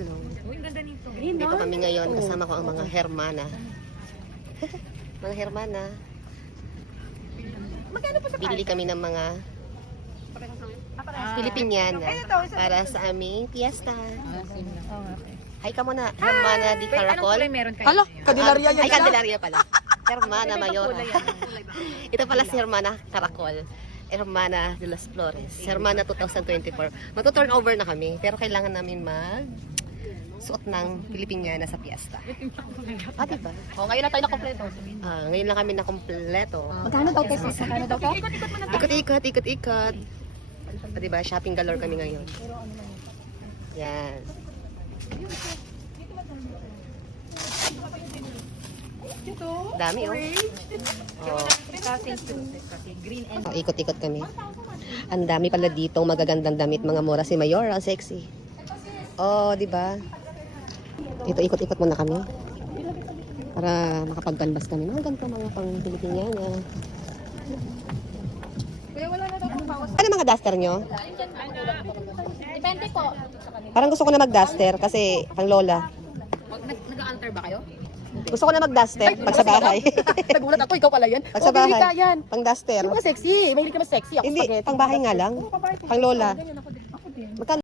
hello. Uy, ang ganda nito. Dito kami ngayon, kasama ko ang mga hermana. Mga hermana. Magkano po sa Bili kami ng mga Pilipiniana para sa aming fiesta. Hi ka muna, Hermana di Wait, anong Caracol. kulay meron kayo? Hala, Candelaria yan Ay, siya. Candelaria pala. Hermana Kulay Mayora. kulay yan. Kulay ba? Ito pala si Hermana Caracol. Hermana de las Flores. Hermana 2024. Magto-turn over na kami, pero kailangan namin suot ng Pilipiniana sa fiesta. Ah, diba? Oh, ngayon na tayo na kompleto. Ngayon lang kami na kompleto. Magkano daw kayo? Magkano daw kayo? Ikot-ikot, ikot-ikot. Ah, diba? Shopping galore kami ngayon. Yan. Dami, oh. Green and Oh, ikot-ikot kami. Ang dami pala ditong magagandang damit, mga mura. Si Mayora, sexy. Oh, di ba? Ito, ikot-ikot muna kami. Para makapag-canvas kami. Mga ganito, mga pang-Pilipiniana. Ano mga duster nyo? Depende po. Parang gusto ko na mag-duster kasi pang lola. nag-alter ba kayo? Gusto ko na mag-duster pag sa bahay. Nagulat ako, ikaw pala yan. Pag sa bahay. Ka yan. Pang duster. Yung mga sexy. Mahilig ka mas sexy. Ako Hindi, spaghetti. pang bahay nga lang. Pang lola. Magkano?